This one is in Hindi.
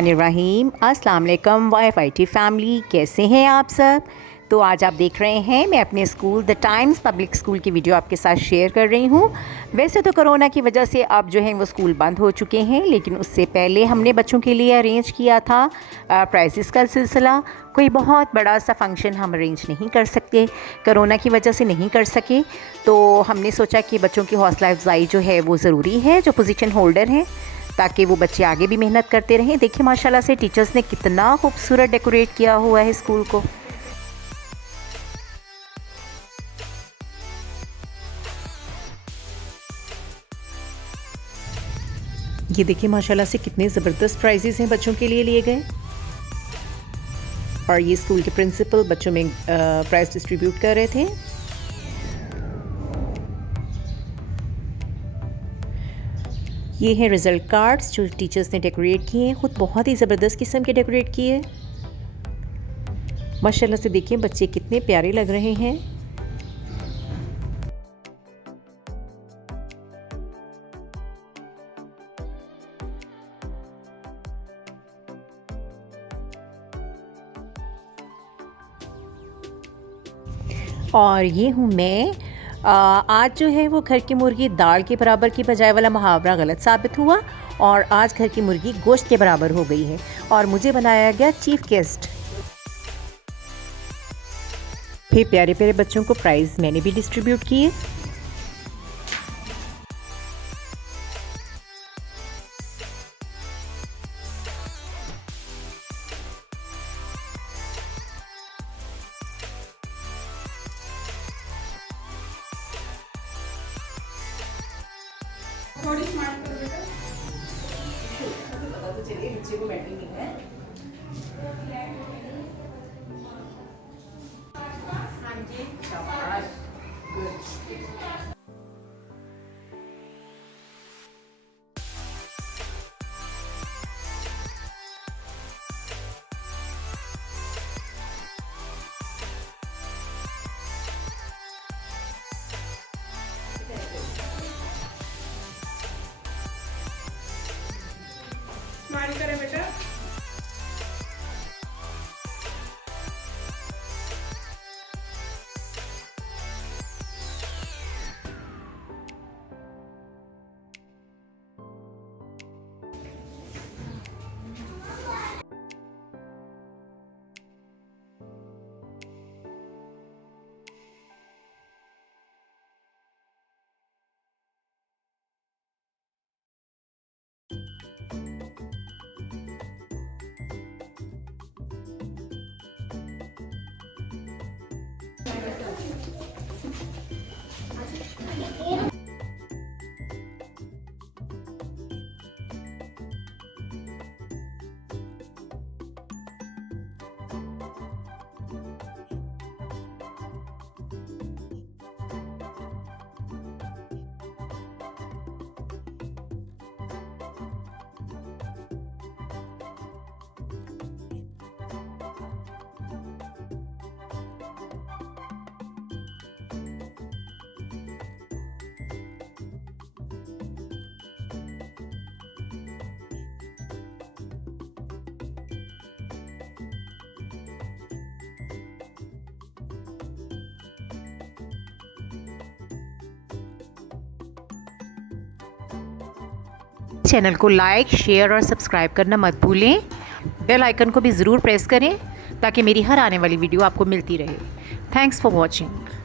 बिस्मिल्लाहिर्रहमानिर्रहीम। अस्सलाम वालेकुम वाईटी फैमिली, कैसे हैं आप सब। तो आज आप देख रहे हैं मैं अपने school the times public school की वीडियो आपके साथ शेयर कर रही हूँ। वैसे तो कोरोना की वजह से अब जो है वो स्कूल बंद हो चुके हैं, लेकिन उससे पहले हमने बच्चों के लिए अरेंज किया था प्राइजेस का सिलसिला। कोई बहुत बड़ा सा फंक्शन हम अरेंज नहीं कर सकते, कोरोना की वजह से नहीं कर सके, तो हमने सोचा कि बच्चों की हौसला अफजाई जो है वो ज़रूरी है, जो पोजीशन होल्डर हैं, ताकि वो बच्चे आगे भी मेहनत करते रहें। देखिए माशाल्लाह से टीचर्स ने कितना खूबसूरत डेकोरेट किया हुआ है स्कूल को। ये देखिए माशाल्लाह से कितने ज़बरदस्त प्राइजेस हैं बच्चों के लिए गए। और ये स्कूल के प्रिंसिपल बच्चों में प्राइज़ डिस्ट्रीब्यूट कर रहे थे। ये हैं रिज़ल्ट कार्ड्स जो टीचर्स ने डेकोरेट किए हैं, ख़ुद बहुत ही ज़बरदस्त किस्म के डेकोरेट किए। माशाल्लाह से देखिए बच्चे कितने प्यारे लग रहे हैं। और ये हूँ मैं। आज जो है वो घर की मुर्गी दाल के बराबर की बजाय वाला मुहावरा गलत साबित हुआ, और आज घर की मुर्गी गोश्त के बराबर हो गई है और मुझे बनाया गया चीफ गेस्ट। फिर प्यारे प्यारे बच्चों को प्राइज़ मैंने भी डिस्ट्रीब्यूट किए। थोड़ी स्मार्ट करो बेटा। पता तो चलिए बच्चे को बैठी नहीं है। हाँ जी, शाबाश, गुड। स्माइल करें बेटा। चैनल को लाइक, शेयर और सब्सक्राइब करना मत भूलें। बेल आइकन को भी ज़रूर प्रेस करें ताकि मेरी हर आने वाली वीडियो आपको मिलती रहे। Thanks for watching.